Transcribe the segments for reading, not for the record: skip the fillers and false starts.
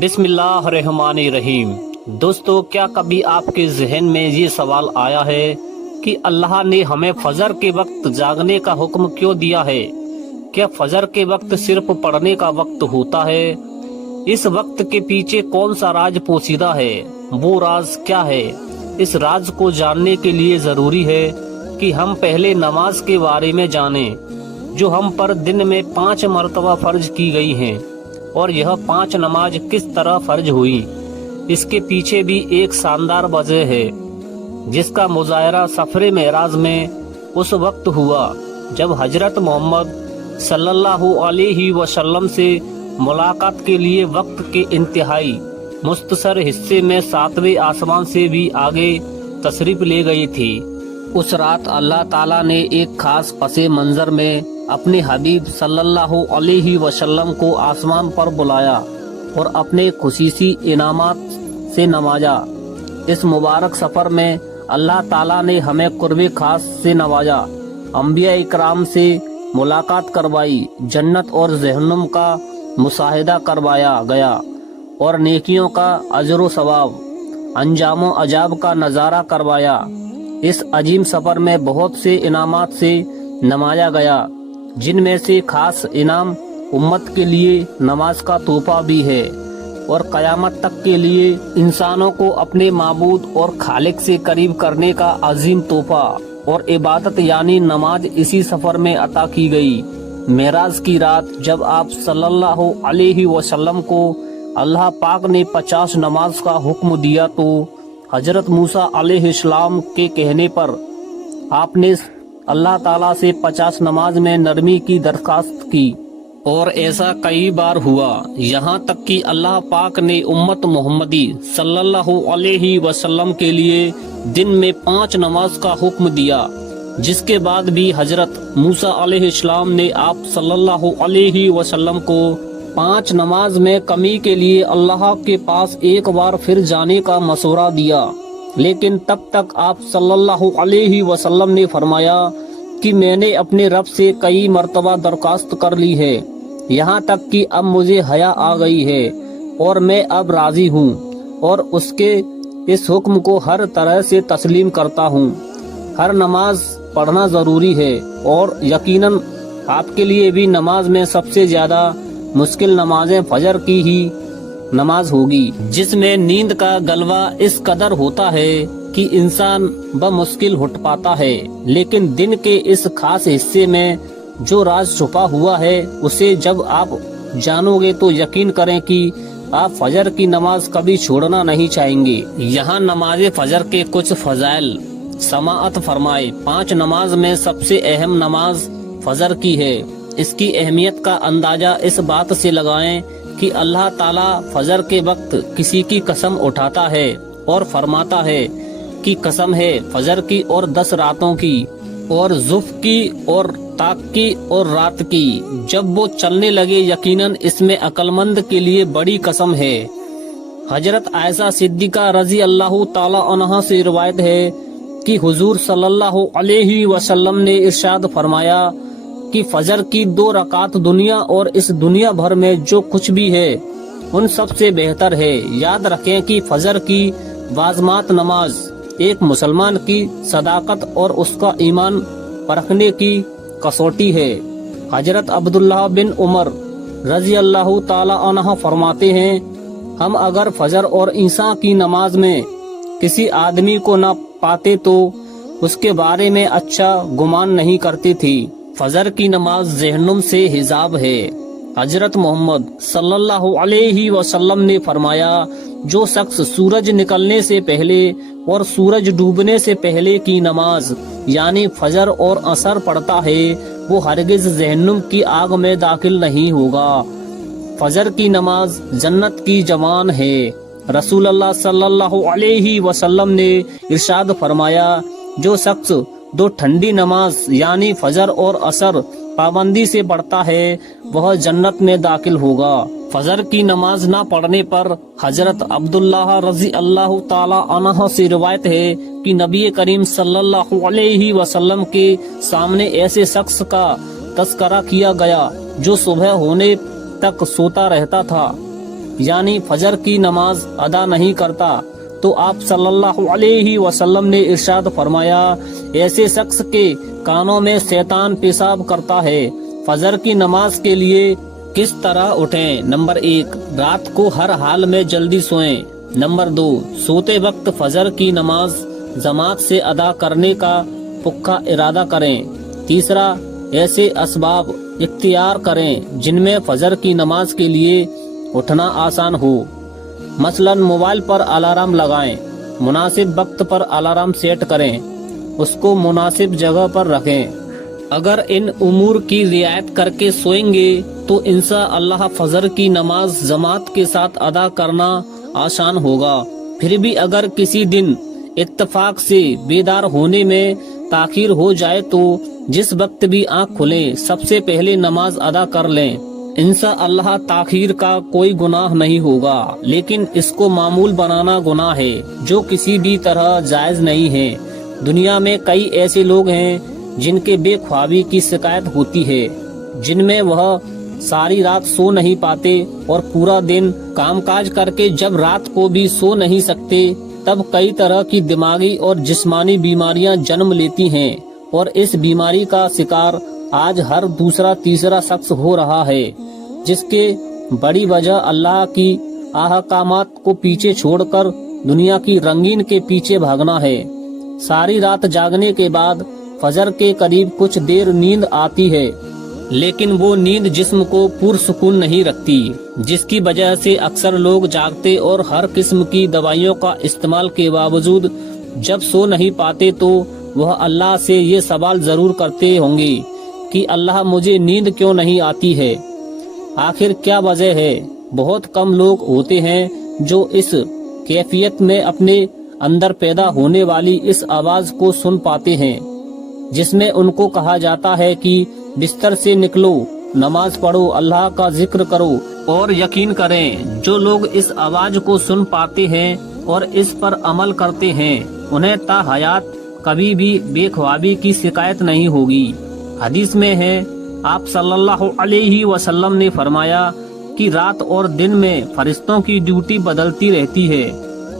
بسم اللہ الرحمن الرحیم۔ دوستو، کیا کبھی آپ کے ذہن میں یہ سوال آیا ہے کہ اللہ نے ہمیں فجر کے وقت جاگنے کا حکم کیوں دیا ہے؟ کیا فجر کے وقت صرف پڑھنے کا وقت ہوتا ہے؟ اس وقت کے پیچھے کون سا راز پوشیدہ ہے؟ وہ راز کیا ہے؟ اس راز کو جاننے کے لیے ضروری ہے کہ ہم پہلے نماز کے بارے میں جانیں، جو ہم پر دن میں 5 مرتبہ فرض کی گئی ہیں، اور یہ 5 نماز کس طرح فرض ہوئی۔ اس کے پیچھے بھی ایک شاندار وجہ ہے، جس کا مظاہرہ سفر معراج میں اس وقت ہوا جب حضرت محمد صلی اللہ علیہ وسلم سے ملاقات کے لیے وقت کے انتہائی مختصر حصے میں 7ویں آسمان سے بھی آگے تشریف لے گئی تھی۔ اس رات اللہ تعالیٰ نے ایک خاص پس منظر میں اپنے حبیب صلی اللہ علیہ وسلم کو آسمان پر بلایا اور اپنے خصوصی انعامات سے نوازا۔ اس مبارک سفر میں اللہ تعالیٰ نے ہمیں قرب خاص سے نوازا، انبیاء اکرام سے ملاقات کروائی، جنت اور جہنم کا مشاہدہ کروایا گیا، اور نیکیوں کا اجر و ثواب، انجام و عجاب کا نظارہ کروایا۔ اس عظیم سفر میں بہت سے انعامات سے نوازا گیا، جن میں سے خاص انعام امت کے لیے نماز کا تحفہ بھی ہے، اور قیامت تک کے لیے انسانوں کو اپنے معبود اور خالق سے قریب کرنے کا عظیم تحفہ اور عبادت یعنی نماز اسی سفر میں عطا کی گئی۔ معراج کی رات جب آپ صلی اللہ علیہ وسلم کو اللہ پاک نے 50 نماز کا حکم دیا تو حضرت موسیٰ علیہ السلام کے کہنے پر آپ نے اللہ تعالیٰ سے 50 نماز میں نرمی کی درخواست کی، اور ایسا کئی بار ہوا، یہاں تک کہ اللہ پاک نے امت محمدی صلی اللہ علیہ وسلم کے لیے دن میں 5 نماز کا حکم دیا، جس کے بعد بھی حضرت موسیٰ علیہ السلام نے آپ صلی اللہ علیہ وسلم کو 5 نماز میں کمی کے لیے اللہ کے پاس ایک بار پھر جانے کا مشورہ دیا، لیکن تب تک آپ صلی اللہ علیہ وسلم نے فرمایا کہ میں نے اپنے رب سے کئی مرتبہ درخواست کر لی ہے، یہاں تک کہ اب مجھے حیا آ گئی ہے، اور میں اب راضی ہوں، اور اس کے اس حکم کو ہر طرح سے تسلیم کرتا ہوں۔ ہر نماز پڑھنا ضروری ہے، اور یقیناً آپ کے لیے بھی نماز میں سب سے زیادہ مشکل نمازیں فجر کی ہی نماز ہوگی، جس میں نیند کا غلبہ اس قدر ہوتا ہے کہ انسان بمشکل اٹھ پاتا ہے، لیکن دن کے اس خاص حصے میں جو راز چھپا ہوا ہے اسے جب آپ جانو گے تو یقین کریں کہ آپ فجر کی نماز کبھی چھوڑنا نہیں چاہیں گے۔ یہاں نماز فجر کے کچھ فضائل سماعت فرمائے۔ 5 نماز میں سب سے اہم نماز فجر کی ہے۔ اس کی اہمیت کا اندازہ اس بات سے لگائیں کہ اللہ تعالیٰ فجر کے وقت کسی کی قسم اٹھاتا ہے اور فرماتا ہے کہ قسم ہے فجر کی اور 10 راتوں کی، اور ظف کی اور تاک کی اور رات کی، جب وہ چلنے لگے، یقیناً اس میں عقل مند کے لیے بڑی قسم ہے۔ حضرت عائشہ صدیقہ رضی اللہ تعالی عنہا سے روایت ہے کہ حضور صلی اللہ علیہ وسلم نے ارشاد فرمایا کہ فجر کی 2 رکعت دنیا اور اس دنیا بھر میں جو کچھ بھی ہے ان سب سے بہتر ہے۔ یاد رکھیں کہ فجر کی باضمات نماز ایک مسلمان کی صداقت اور اس کا ایمان پرکھنے کی کسوٹی ہے۔ حضرت عبداللہ بن عمر رضی اللہ تعالی عنہ فرماتے ہیں، ہم اگر فجر اور عشاء کی نماز میں کسی آدمی کو نہ پاتے تو اس کے بارے میں اچھا گمان نہیں کرتی تھی۔ فجر کی نماز جہنم سے حجاب ہے۔ حضرت محمد صلی اللہ علیہ وسلم نے فرمایا، جو شخص سورج نکلنے سے پہلے اور سورج ڈوبنے سے پہلے کی نماز یعنی فجر اور عصر پڑھتا ہے وہ ہرگز جہنم کی آگ میں داخل نہیں ہوگا۔ فجر کی نماز جنت کی جوان ہے۔ رسول اللہ صلی اللہ علیہ وسلم نے ارشاد فرمایا، جو شخص 2 ٹھنڈی نماز یعنی فجر اور عصر پابندی سے پڑھتا ہے وہ جنت میں داخل ہوگا۔ فجر کی نماز نہ پڑھنے پر حضرت عبداللہ رضی اللہ تعالی عنہ سے روایت ہے کہ نبی کریم صلی اللہ علیہ وسلم کے سامنے ایسے شخص کا تذکرہ کیا گیا جو صبح ہونے تک سوتا رہتا تھا، یعنی فجر کی نماز ادا نہیں کرتا تو آپ صلی اللہ علیہ وسلم نے ارشاد فرمایا ایسے شخص کے کانوں میں شیطان پیشاب کرتا ہے۔ فجر کی نماز کے لیے کس طرح اٹھیں؟ نمبر 1، رات کو ہر حال میں جلدی سوئیں۔ نمبر 2، سوتے وقت فجر کی نماز جماعت سے ادا کرنے کا پختہ ارادہ کریں۔ تیسرا، ایسے اسباب اختیار کریں جن میں فجر کی نماز کے لیے اٹھنا آسان ہو، مثلا موبائل پر الارم لگائیں، مناسب وقت پر الارم سیٹ کریں، اس کو مناسب جگہ پر رکھیں۔ اگر ان امور کی رعایت کر کے سوئیں گے تو انشاءاللہ فجر کی نماز جماعت کے ساتھ ادا کرنا آسان ہوگا۔ پھر بھی اگر کسی دن اتفاق سے بیدار ہونے میں تاخیر ہو جائے تو جس وقت بھی آنکھ کھلیں سب سے پہلے نماز ادا کر لیں۔ انشاءاللہ تاخیر کا کوئی گناہ نہیں ہوگا، لیکن اس کو معمول بنانا گناہ ہے جو کسی بھی طرح جائز نہیں ہے۔ دنیا میں کئی ایسے لوگ ہیں جن کے بے خوابی کی شکایت ہوتی ہے، جن میں وہ ساری رات سو نہیں پاتے اور پورا دن کام کاج کر کے جب رات کو بھی سو نہیں سکتے تب کئی طرح کی دماغی اور جسمانی بیماریاں جنم لیتی ہیں، اور اس بیماری کا شکار آج ہر دوسرا تیسرا شخص ہو رہا ہے، جس کے بڑی وجہ اللہ کی احکامات کو پیچھے چھوڑ کر دنیا کی رنگین کے پیچھے بھاگنا ہے۔ ساری رات جاگنے کے بعد فجر کے قریب کچھ دیر نیند آتی ہے، لیکن وہ نیند جسم کو پرسکون نہیں رکھتی، جس کی وجہ سے اکثر لوگ جاگتے اور ہر قسم کی دوائیوں کا استعمال کے باوجود جب سو نہیں پاتے تو وہ اللہ سے یہ سوال ضرور کرتے ہوں گے کہ اللہ مجھے نیند کیوں نہیں آتی ہے، آخر کیا وجہ ہے؟ بہت کم لوگ ہوتے ہیں جو اس کیفیت میں اپنے اندر پیدا ہونے والی اس آواز کو سن پاتے ہیں جس میں ان کو کہا جاتا ہے کہ بستر سے نکلو، نماز پڑھو، اللہ کا ذکر کرو۔ اور یقین کریں جو لوگ اس آواز کو سن پاتے ہیں اور اس پر عمل کرتے ہیں انہیں تا حیات کبھی بھی بے خوابی کی شکایت نہیں ہوگی۔ حدیث میں ہے آپ صلی اللہ علیہ وسلم نے فرمایا کہ رات اور دن میں فرشتوں کی ڈیوٹی بدلتی رہتی ہے،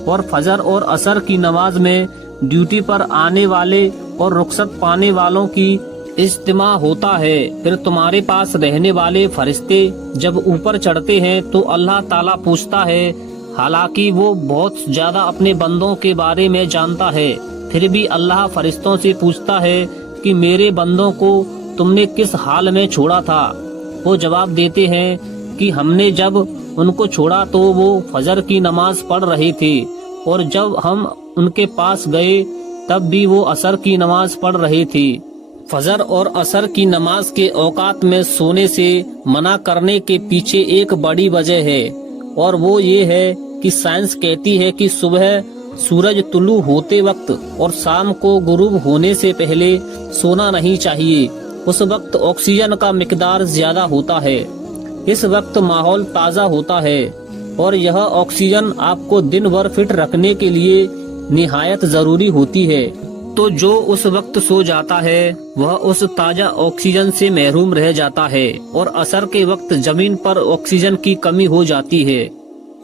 اور فجر اور عصر کی نماز میں ڈیوٹی پر آنے والے اور رخصت پانے والوں کی اجتماع ہوتا ہے۔ پھر تمہارے پاس رہنے والے فرشتے جب اوپر چڑھتے ہیں تو اللہ تعالیٰ پوچھتا ہے، حالانکہ وہ بہت زیادہ اپنے بندوں کے بارے میں جانتا ہے، پھر بھی اللہ فرشتوں سے پوچھتا ہے کہ میرے بندوں کو تم نے کس حال میں چھوڑا تھا؟ وہ جواب دیتے ہیں کہ ہم نے جب ان کو چھوڑا تو وہ فجر کی نماز پڑھ رہے تھے، اور جب ہم ان کے پاس گئے تب بھی وہ عصر کی نماز پڑھ رہے تھے۔ فجر اور عصر کی نماز کے اوقات میں سونے سے منع کرنے کے پیچھے ایک بڑی وجہ ہے، اور وہ یہ ہے کہ سائنس کہتی ہے کہ صبح سورج طلوع ہوتے وقت اور شام کو غروب ہونے سے پہلے سونا نہیں چاہیے۔ اس وقت آکسیجن کا مقدار زیادہ ہوتا ہے، اس وقت ماحول تازہ ہوتا ہے، اور یہ آکسیجن آپ کو دن بھر فٹ رکھنے کے لیے نہایت ضروری ہوتی ہے۔ تو جو اس وقت سو جاتا ہے وہ اس تازہ آکسیجن سے محروم رہ جاتا ہے، اور عصر کے وقت زمین پر آکسیجن کی کمی ہو جاتی ہے۔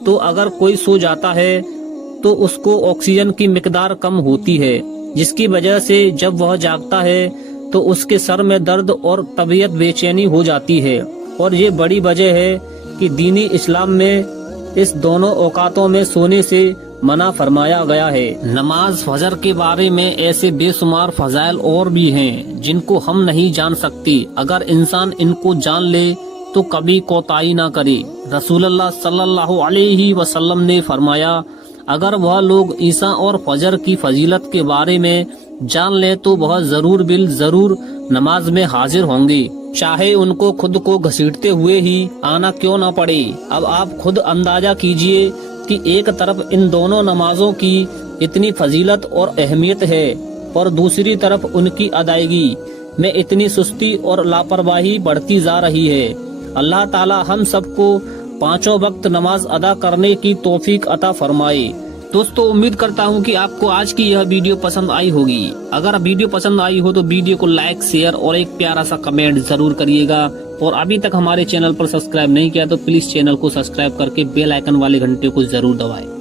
تو اگر کوئی سو جاتا ہے تو اس کو آکسیجن کی مقدار کم ہوتی ہے، جس کی وجہ سے جب وہ جاگتا ہے تو اس کے سر میں درد اور طبیعت بے چینی ہو جاتی ہے، اور یہ بڑی وجہ ہے کہ دینی اسلام میں اس دونوں اوقاتوں میں سونے سے منع فرمایا گیا ہے۔ نماز فجر کے بارے میں ایسے بے شمار فضائل اور بھی ہیں جن کو ہم نہیں جان سکتے، اگر انسان ان کو جان لے تو کبھی کوتاہی نہ کرے۔ رسول اللہ صلی اللہ علیہ وسلم نے فرمایا اگر وہ لوگ عشاء اور فجر کی فضیلت کے بارے میں جان لیں تو وہ ضرور ضرور نماز میں حاضر ہوں گے، چاہے ان کو خود کو گھسیٹتے ہوئے ہی آنا کیوں نہ پڑے۔ اب آپ خود اندازہ کیجئے کہ ایک طرف ان دونوں نمازوں کی اتنی فضیلت اور اہمیت ہے، اور دوسری طرف ان کی ادائیگی میں اتنی سستی اور لاپرواہی بڑھتی جا رہی ہے۔ اللہ تعالی ہم سب کو پانچوں وقت نماز ادا کرنے کی توفیق عطا فرمائے۔ دوستو امید کرتا ہوں کہ آپ کو آج کی یہ ویڈیو پسند آئی ہوگی۔ اگر ویڈیو پسند آئی ہو تو ویڈیو کو لائک، شیئر اور ایک پیارا سا کمنٹ ضرور کریے گا۔ اور ابھی تک ہمارے چینل پر سبسکرائب نہیں کیا تو پلیز چینل کو سبسکرائب کر کے بیل آئیکن والے گھنٹے کو ضرور دبائیں۔